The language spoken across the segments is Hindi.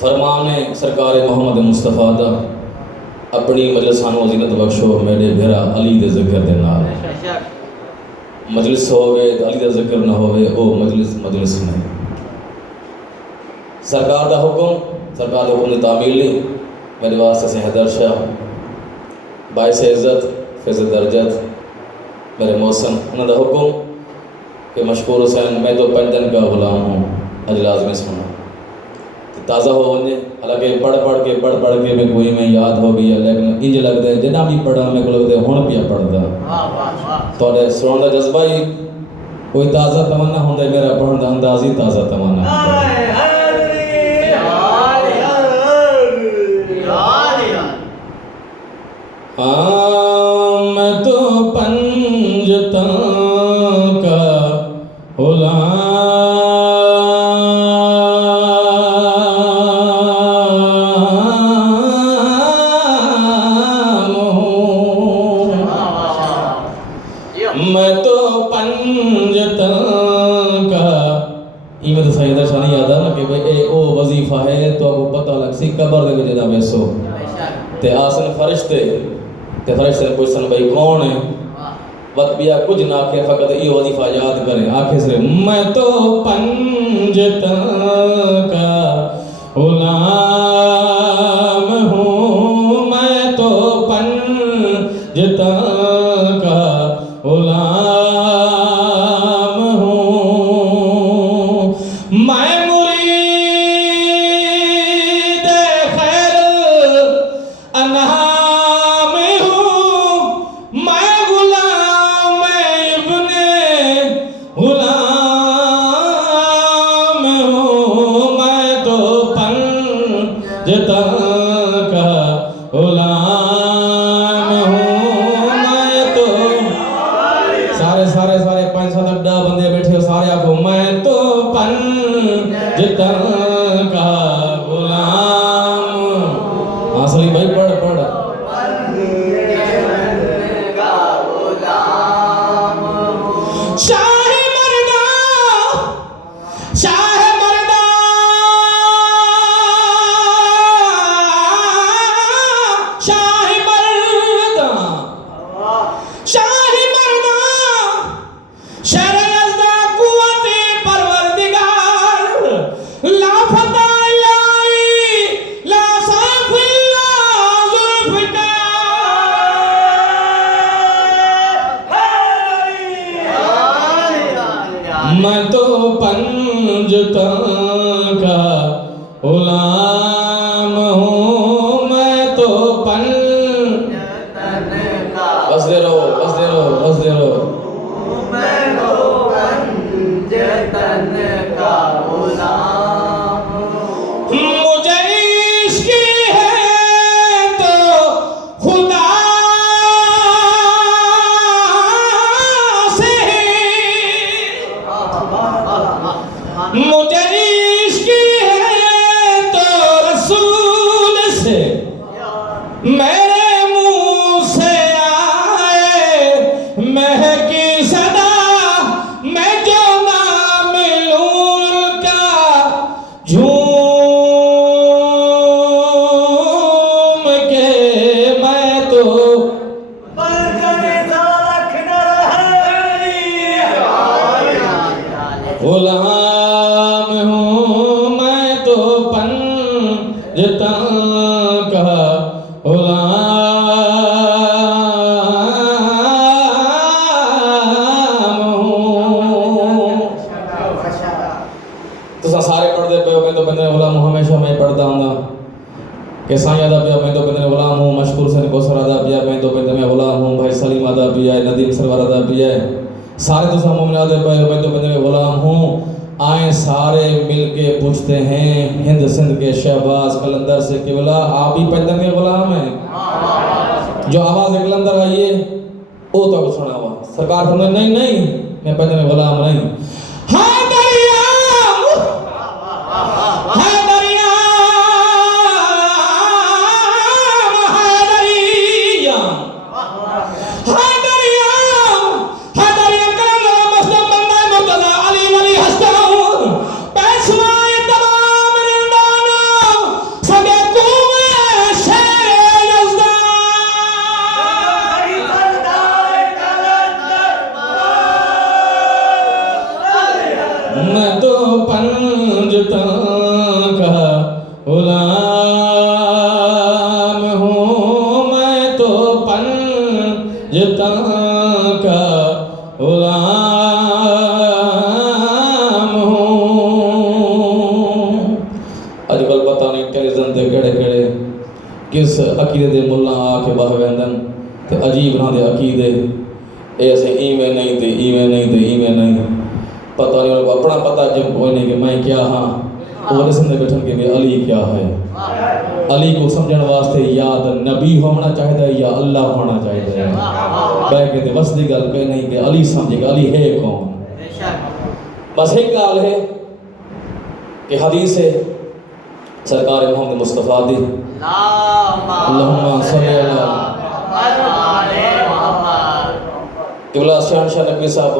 फरमान सरकार मोहम्मद मुस्तफा दा अपनी मजलिसां नूं ज़ीनत बख्शो मेरे भेरा अली दे ज़िक्र दे नाल। मजलिस होवे तो अली दा ज़िक्र ना होवे ओ मजलिस नहीं। सरकार दा हुक्म दी तामील नहीं। मेरे वास्ते से हैदर शाह बाइस इज़्ज़त फ़ैज़ दर्जत मेरे मौसम उन्होंने हुक्म कि मशकूर हुसैन मैं तो 5 दिन का गुलाम हूँ अज लाजमी सुना तो ताज़ा हो वने। हालांकि पढ़ के मैं कोई में याद हो गई है, लेकिन इंज लगता है जिन्ना भी पढ़ा मेरे को लगता है हुण पिया पढ़दा थोड़े सुनने का जज्बा ही कोई ताज़ा तमन्ना होंदा है। मेरा पढ़ने का अंदाज ही ताज़ा तमन्ना मैं तो पंजता का गुलाम हूँ। मैं तो पंजता का इमें तो सही दर्शा नहीं आता ना कि भाई ए ओ वजीफा है तो आपको पता लग सी कबर दे विच दा वैसो ते आसन फरिश्ते ते फरिश्ते पूछन भाई कौन है वत बिया कुछ ना आखे फकत ये वजीफा याद करें आखे सिर्फ मैं तो पंजता का गुलाम हूँ। मैं तो पंजता का गुलाम हूँ। मैं मुरीद खैर अनहाम हूँ। मैं गुलाम इब्ने गुलाम हूँ। मैं तो पंजता का गुलाम हूँ। मैं तो सारे 5-7 अड्डा बंदे बैठे हो सारे आखो मैं तो पंजता का गुलाम। असली भाई पढ़ शाह मर्दा शाह मर्दा शाह मर्दा शाह मर्दा शर यज़्दा कुव्वते परवरदिगार ला फता इल्लाई ला साफ इल्ला जुल्फ़िकार। मैं तो पंजता का गुलाम हूँ। मैं तो बस दे रहो मैं तो पंजतन का गुलाम हूँ। मुझे इश्क है तो खुदा से मुझे इश्क है तो रसूल से मेरे मुंह से आए महकी सदा मैं जो ना मिलूं उनका झूम के मैं तो गुलाम हूँ। मैं तो पंजता का गुलाम हूँ। तुसा सारे पढ़ते पे हो मैं तो बंदे गुलाम हूँ। हमेशा मैं पढ़ता हूँ कि साईं आदा पिया मैं तो बंदे गुलाम हूँ। मशकूर हुसैन कोसर आदा पिया मैं तो बंदे में गुलाम हूँ। भाई सलीम आदा पिया है, नदीम सरवर आदा पिया है। सारे तुसा मोमिन आदे पे हो मैं तो बंदे में गुलाम हूँ। आए सारे मिल के पूछते हैं हिंद सिंध के शहबाज कलंदर से कि बोला आप भी पंजन के गुलाम हैं। जो आवाज़ कलंदर आई है वो तो सुना हुआ सरकार फरमाते नहीं मैं पंजन के गुलाम नहीं। हाँ दरिया मैं तो पंजता का गुलाम हूँ, मैं तो पंजता का गुलाम हूँ। अजकल पता नहीं टेलीविजन ते केड़े केड़े किस अकीदे दे मुल्ला आके बह वेंदन ते अजीब ना दे अकीदे, ए असें इवें नहीं ते इवें नहीं ते इवें नहीं, पता नहीं उनको अपना पता जब कोई नहीं कि मैं क्या हाँ, वो समझे बैठन के भी अली क्या है। अली को समझने वास्ते याद नबी होना चाहिए या अल्लाह होना चाहिए। मैं कहते बस दी गल पे नहीं कि अली समझेगा अली है कौन। बस एक गाल है कि हदीस है सरकार मोहम्मद मुस्तफ़ा दी अल्लाहुम्मा सल्ली अला किबला शाह नकवी साहब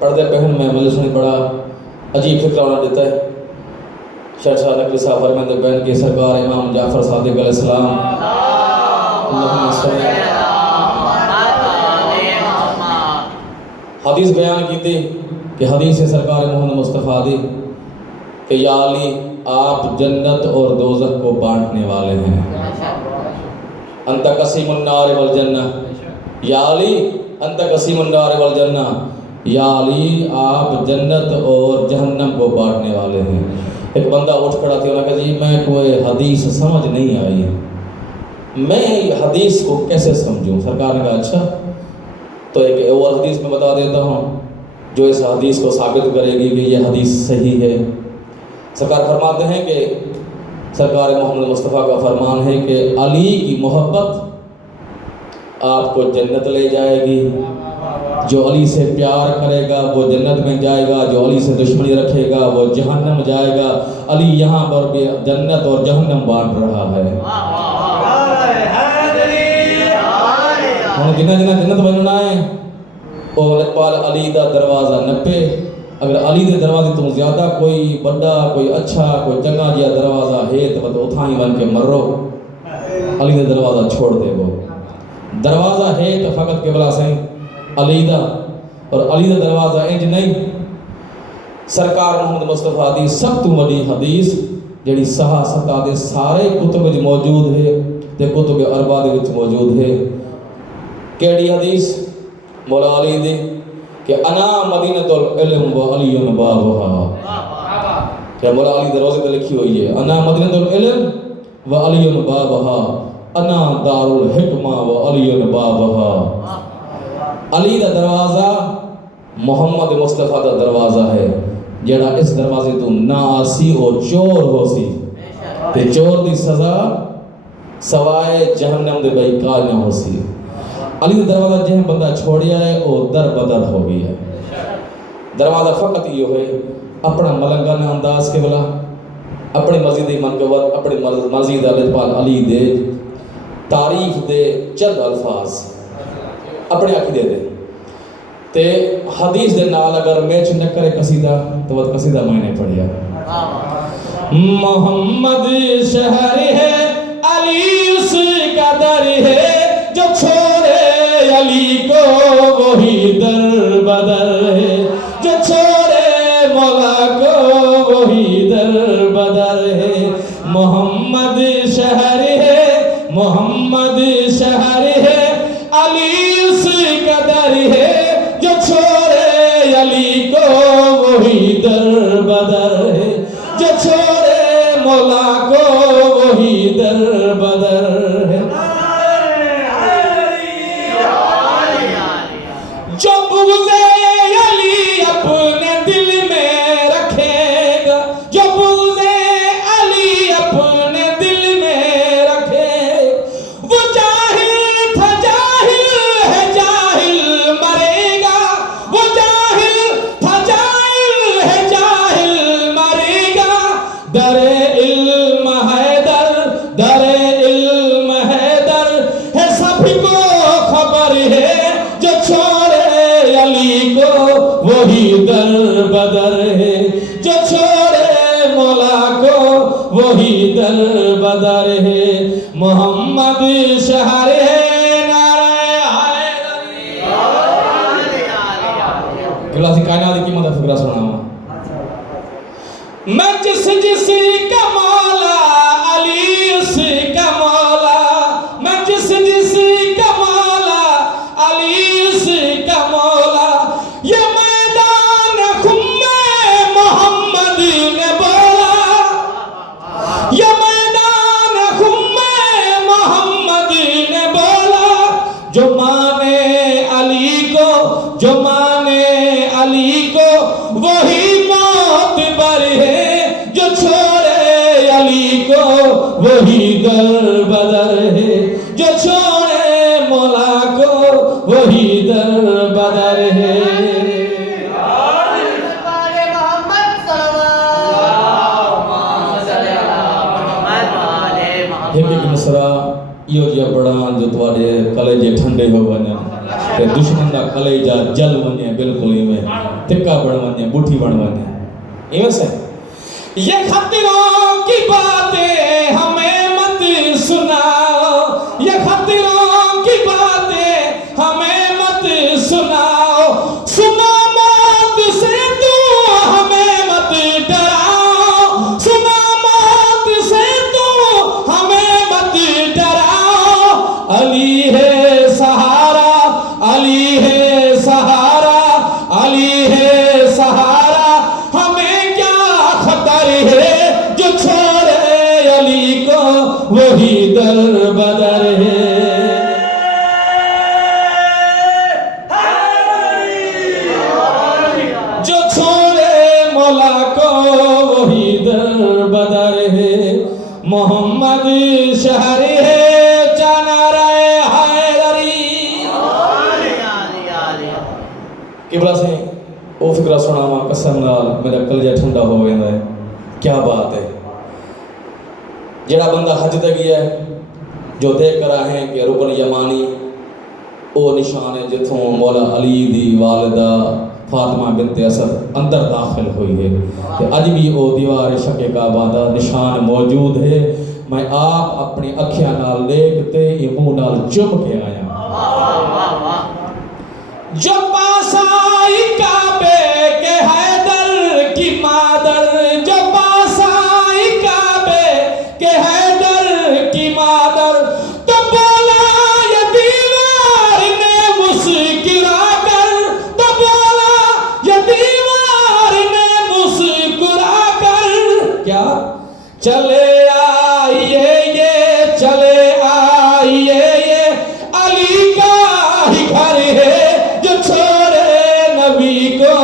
पर्दे पहन में मजलिस में बड़ा अजीब फिक्राना देता है। शाह नकवी साहब फरमाते बहन के सरकार इमाम जाफर सादिक अलैहिस्सलाम अल्लाहुम्मा सल्ली हदीस बयान की थी कि हदीस है सरकार मोहम्मद मुस्तफ़ा दी कि या अली आप जन्नत और दोज़ख को बांटने वाले हैं। अंत कसीमुन नार वल जन्ना, या अली अंत कसीमुन नार वल जन्ना, या अली आप जन्नत और जहन्नम को बांटने वाले हैं। एक बंदा उठ खड़ा था, उन्होंने कहा जी मैं कोई हदीस समझ नहीं आई, मैं हदीस को कैसे समझूं। सरकार ने कहा अच्छा तो एक और हदीस में बता देता हूँ जो इस हदीस को साबित करेगी कि यह हदीस सही है। सरकार फरमाते हैं कि सरकार मोहम्मद मुस्तफ़ा का फरमान है कि अली की मोहब्बत आपको जन्नत ले जाएगी, जो अली से प्यार करेगा वो जन्नत में जाएगा, जो अली से दुश्मनी रखेगा वो जहन्नम जाएगा। अली यहाँ पर भी जन्नत और जहन्नम बांट रहा है। जिन्हें जिन्हें जन्नत बनना है और लखपाल अली का दरवाज़ा नपे। अगर अली के दरवाजे तो ज़्यादा कोई बड़ा कोई अच्छा कोई चंगा जिया दरवाज़ा है तो उथा ही बन के मरो, अली का दरवाज़ा छोड़ दे। वो दरवाज़ा है तो फ़कत के बला सही अली दा, और अली का दरवाज़ा इंज नहीं। सरकार मोहम्मद मुस्तफ़ा दी सब तो वड़ी हदीस जी सहा सता दे सारे कुतुब में मौजूद है ते कुतुब अरबा दे विच मौजूद है। केड़ी हदीस मौला अली दी कि अना मदीनतुल इल्म व अलीयुन बाबुहा, क्या मौला अली दे रोज़े पे लिखी हुई है अना मदीनतुल इल्म व अलीयुन बाबुहा, अना दारुल हिकमा व अलीयुन बाबुहा। अली दा दरवाज़ा मोहम्मद मुस्तफ़ा दा दरवाज़ा है, जेड़ा इस दरवाजे तो ना आसी और चोर होसी ते चोर दी सज़ा सवाए जहन्नम दे भाई का ना होसी। अली का दरवाज़ा जह बंदा छोड़िया है वो दर बदर हो गया है। दरवाज़ा फ़कत यो है अपना मलंगाना अंदाज के बला अपनी मस्जिद मनकबत अपनी मस्जिद अली दे तारीफ दे चंद अल्फाज अपने अकीदे दे ते हदीस दे नाल अगर मैच न करे कसीदा तो वह कसीदा मैंने पढ़िया। मोहम्मद शहर है अली उसका दर है, जो छोड़े अली को वही दर बदर है, जो छोड़े मौला को वही दर बदर है। मोहम्मद शहर है मोहम्मद शहर है अली उसका दर है, जो छोड़े अली को वही दर बदर है, जो छोड़े मौला को वही दर बदर है। जो बुग़्ज़े अली अपने दिल में रखेगा, जो बुग़्ज़े अली अपने दिल में रखे, वो जाहिल था जाहिल है जाहिल मरेगा, वो जाहिल था जाहिल है जाहिल मरेगा। दरे इल्म है सभी को खबर है, जो छोड़े अली को वही दर बदर है, जो छोड़े मौला को वही दर बदर है। मोहम्मद शहर है नारे हैदरी। कायनात की मदद फिक्रा सुना मैं जिस का मौला अली उसका मौला, मैं जिस का मौला अली उसका मौला। ये मैदान खुम्मे मोहम्मद ने बोला, ये मैदान खुम्मे मोहम्मद ने बोला। जो माने अली को, जो माने अली को वही मौत बर है, जो छोड़े अली को वही दर बदर है, जो छोड़े मौला को वही दर बदर है। एक मिसरा इहो जिहा बड़ा जो तुहाडे कलेजे ठंडे हो वञनि ते दुश्मन दा कलेजा जल वञे, बिल्कुल इवें तिक्का बण वञे, बूठी बण वञे। इवें से ये खतरों की बातें हमें मत सुनाओ, ये खतरों की बातें हमें मत सुनाओ। सुना मौत से तू हमें मत डराओ, सुना मौत से तू हमें मत डराओ। अली है सहारा, अली है सहारा, अली है सहारा। हमें क्या खतर है, जो छोड़े अली को वही दर बदर है। जो छोड़े मौला को वही दर बदर है। मोहम्मद शहर है जाना रहे हैदरी। किबला से ओ फिक्रा सुनावा कसम नाल मेरा कलेजा ठंडा हो वेंदा है। क्या बात है। जेड़ा बंदा हज ते गया है, जो देख कर आए हैं कि रुकन यमानी ओ निशान है जिथों मौला अली दी वालिदा फातिमा बिनते असद अंदर दाखिल हुई है। ते अज भी ओ दीवार शके काबा दा निशान मौजूद है। मैं आप अपनी अखियां नाल देखते ही मुंह नाल चुम के आया। जो पास आई काबे के हैदर की मादर, जो पास आई काबे के हैदर की मादर, तो बोला ये दीवार ने मुस्कुरा कर, तो बोला ये दीवार ने मुस्कुरा कर। क्या चले आइए ये, चले आइए ये अली का ही घर है, जो छोड़े नबी को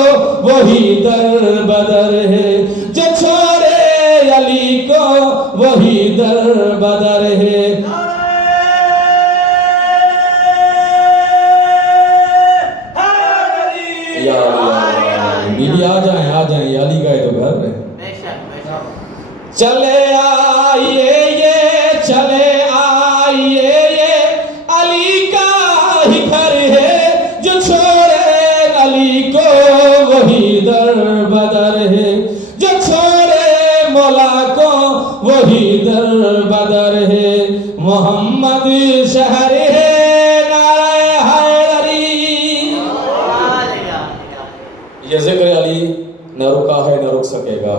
वही दर बदर है, जो छोड़े अली को वही दर बदर है। बीबी आ जाए अली का तो घर है। चले आइए ये, चले आइए ये अली का ही घर है, जो छोड़े अली को वही दर बदर है, जो छोड़े मौला को वही दर बदर है। मोहम्मद शहर है नारे हैदरी। ये जिक्र अली न रुका है न रुक सकेगा।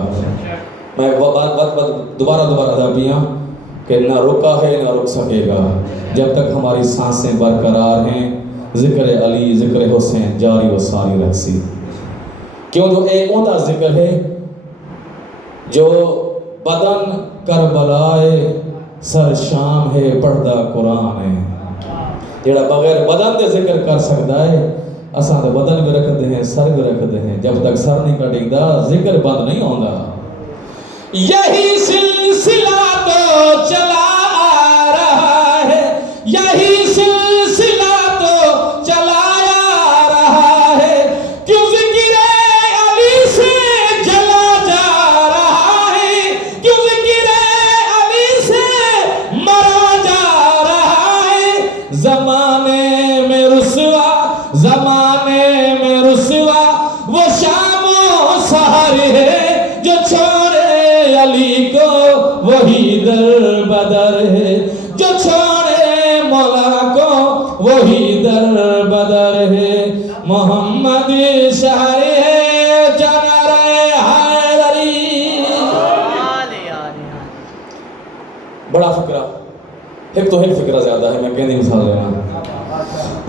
मैं बात दोबारा दाबियाँ कि न रुका है न रुक सकेगा। जब तक हमारी सांसें बरकरार हैं, जिक्र अली जिक्र हुसैन जारी व सारी रखसी। क्यों जो एक होता जिक्र है जो बदन करबलाए सर शाम है पढ़दा कुरान है। जेड़ा बगैर बदन के जिक्र कर सकता है, असा तो बदन भी रखते हैं, सर भी रखते हैं। जब तक सर नहीं कटेगा जिक्र बंद नहीं होता। यही सिलसिला तो चला आ रहा है, यही सिलसिला तो चलाया आ रहा है। क्यों जिक्र अली से जला जा रहा है, क्यों जिक्र अली से मरा जा रहा है। जमाने में रुसवा, जमाने में रुसवा वो शामो सहर है, जो छोड़े अली को वही दर बदर है, जो छोड़े मौला को वही दर बदर है। मोहम्मद शहर है जाना रहे हैदरी। बड़ा फिक्रा एक तो एक फिक्रा ज्यादा है, मैं कहने मिसाल लेना।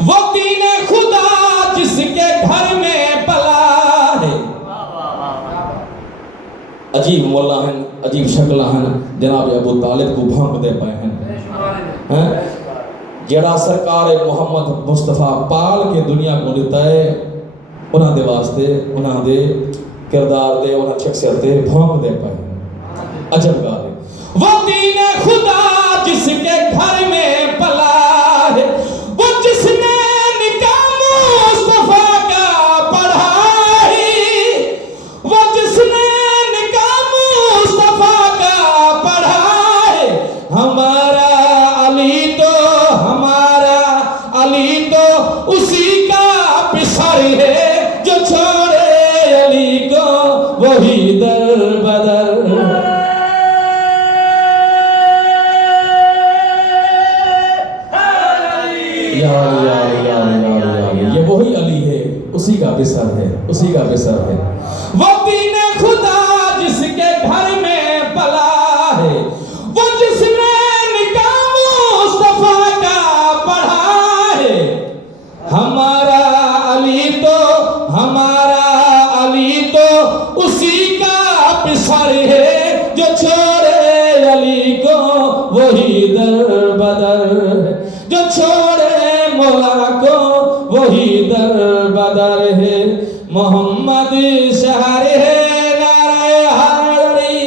वो दीन खुदा जिसके घर में पला है, अजीब मौला हैं, अजीब शक्ल हैं, जनाब अबू तालिब को भौंक दे पाए हैं, जड़ा सरकार मोहम्मद मुस्तफा पाल के दुनिया को दिता है, उन्हां दे वास्ते उन्हां दे किरदार दे उन्हां शख्सियत दे भौंक दे पाए। अजब गाल है। वो दीन खुदा जिसके घर में पला है, वो जिसने निकाह मुस्तफा का पढ़ा है, वो जिसने निकाह मुस्तफा का पढ़ा है, हमारा अली तो उसी का पिसर है, जो छोड़े अली को वही दर बदर। ये वही अली है, उसी का पिसर है, उसी का पिसर है। वो दीन खुदा जिसके घर में पला है, वो जिसने निकाह मुस्तफा का पढ़ा है, हमारा अली तो उसी का पिसर है, जो छोड़े अली को वही दर बदर है, जो छोड़े मौला को वही दर बदर है। मोहम्मद शहर है नारे हैदरी।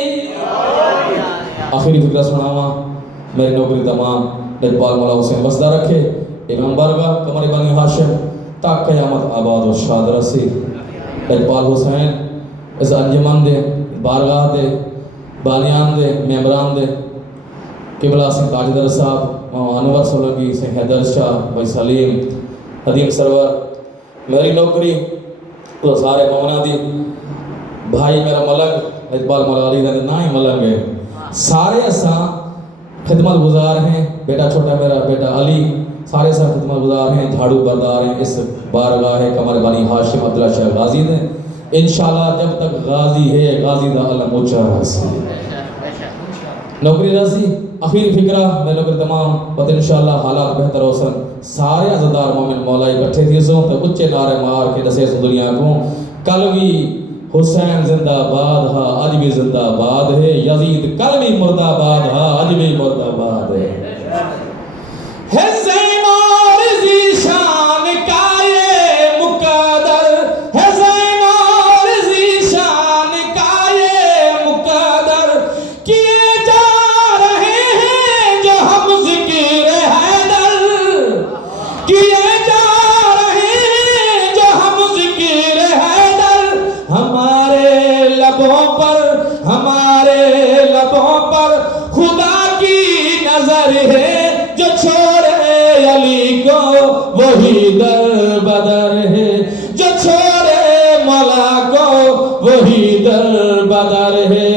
आखिरी फिक्रा सुनावा, मेरी नौकरी तमाम इकबाल मौला हुसैन बसदा रखे, इमाम बारगाह कमर बनी हाशिम ताक क़यामत आबाद और शाद रसी। इकबाल हुसैन इस अंजुमन दे बारगाह दे बानियान दे मेंबरान दे किबला सिंह ताजदर साहब, अनवर सोलंकी, सिंह हैदर शाह, भाई सलीम, नदीम सरवर, मेरी नौकरी तो सारे मौना दी, भाई मेरा मलंग इकबाल मलाली का ना ही मलंग है, सारे असा खिदमत गुजार हैं। बेटा छोटा मेरा बेटा अली, सारे सब खिदमत गुजार हैं, झाड़ू बरदार हैं इस बारगाह है कमर बनी हाशिम अब्दुल्ला शाह गाजी ने। इंशाल्लाह जब तक गाजी है, गाजी दा अलम ऊंचा रसी, नौकरी रसी। आखिरी फिक्रा मैं नौकरी तमाम पता इंशाल्लाह हालात बेहतर हो सन, सारे अज़दार मोमिन मौला इकट्ठे थी सो तो उच्चे नारे मार के दसे दुनिया को, कल भी हुसैन जिंदाबाद हा, आज भी जिंदाबाद है, यजीद कल भी मुर्दाबाद हा, आज भी मुर्दाबाद है। हमारे लबों पर खुदा की नजर है, जो छोड़े अली को वही दर बदर है, जो छोड़े मौला को वही दर बदर है।